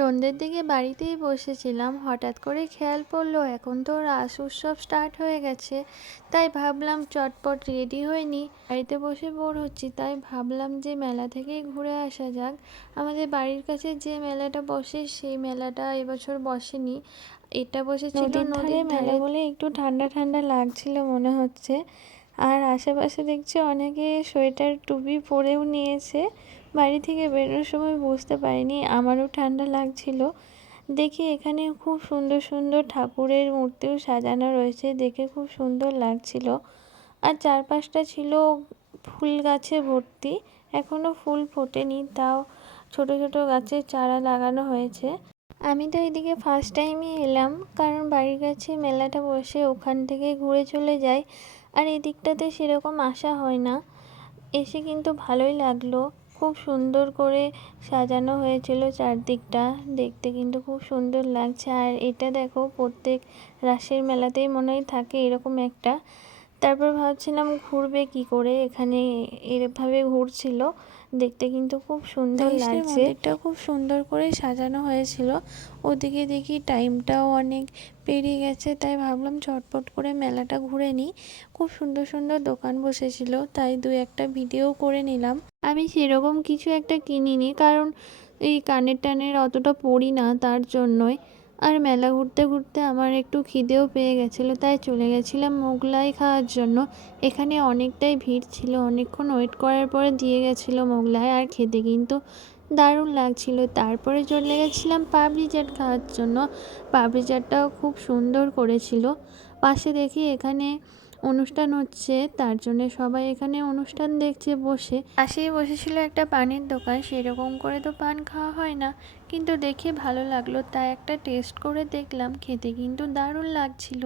সন্ধ্যের দিকে বাড়িতেই বসেছিলাম, হঠাৎ করে খেয়াল পড়লো এখন তো রাস উৎসব স্টার্ট হয়ে গেছে। তাই ভাবলাম চটপট রেডি হয়ে নিই। বাড়িতে বসে বোর হচ্ছি, তাই ভাবলাম যে মেলা থেকেই ঘুরে আসা যাক। আমাদের বাড়ির কাছে যে মেলাটা বসে সেই মেলাটা এবছর বসেনি, এটা বসেছিল নদীর ধারে মেলা বলে একটু ঠান্ডা ঠান্ডা লাগছিল মনে হচ্ছে। আর আশেপাশে দেখছি অনেকে সোয়েটার টুপি পরেও নিয়েছে। বাড়ি থেকে বেরোনোর সময় বুঝতে পারিনি, আমারও ঠান্ডা লাগছিল। দেখি এখানে খুব সুন্দর সুন্দর ঠাকুরের মূর্তিও সাজানো রয়েছে, দেখে খুব সুন্দর লাগছিল। আর চারপাশটা ছিল ফুল গাছে ভর্তি, এখনো ফুল ফোটেনি, তাও ছোট ছোট গাছের চারা লাগানো হয়েছে। আমি তো এদিকে ফার্স্ট টাইমই এলাম, কারণ বাড়ির কাছে মেলাটা বসে ওখান থেকে ঘুরে চলে যাই। আর এদিকটাতে সেরকম আসা হয় না, এসে কিন্তু ভালোই লাগলো। খুব সুন্দর করে সাজানো হয়েছিল চারদিকটা, দেখতে কিন্তু খুব সুন্দর লাগছে। আর এটা দেখো, প্রত্যেক রাসের মেলাতেই মনে হয় থাকে এরকম একটা। তারপর ভাবছিলাম ঘুরবে কি করে, এখানে এভাবে ঘুরছিল, দেখতে কিন্তু খুব সুন্দর লাগছে। মন্দিরটা খুব সুন্দর করে সাজানো হয়েছিল। ওদিকে দেখি টাইমটাও অনেক পেরিয়ে গেছে, তাই ভাবলাম ঝটপট করে মেলাটা ঘুরে নিই। খুব সুন্দর সুন্দর দোকান বসেছিল, তাই দু একটা ভিডিও করে নিলাম। আমি সেরকম কিছু একটা কিনিনি, কারণ এই কানের টানের অতটা পড়ি না, তার জন্যই। আর মেলা ঘুরতে ঘুরতে আমার একটু খিদেও পেয়ে গেছিলো, তাই চলে গেছিলাম মোগলাই খাওয়ার জন্য। এখানে অনেকটাই ভিড় ছিল, অনেকক্ষণ ওয়েট করার পরে দিয়ে গেছিলো মোগলাই, আর খেতে কিন্তু দারুণ লাগছিল। তারপরে চলে গেছিলাম পাপড়ি চাট খাওয়ার জন্য। পাপড়ি চাটটাও খুব সুন্দর করেছিল। পাশে দেখি এখানে অনুষ্ঠান হচ্ছে, তার জন্য সবাই এখানে অনুষ্ঠান দেখছে বসে। পাশেই বসেছিল একটা পানের দোকান, সেরকম করে তো পান খাওয়া হয় না, কিন্তু দেখে ভালো লাগলো, তাই একটা টেস্ট করে দেখলাম, খেতে কিন্তু দারুণ লাগছিল।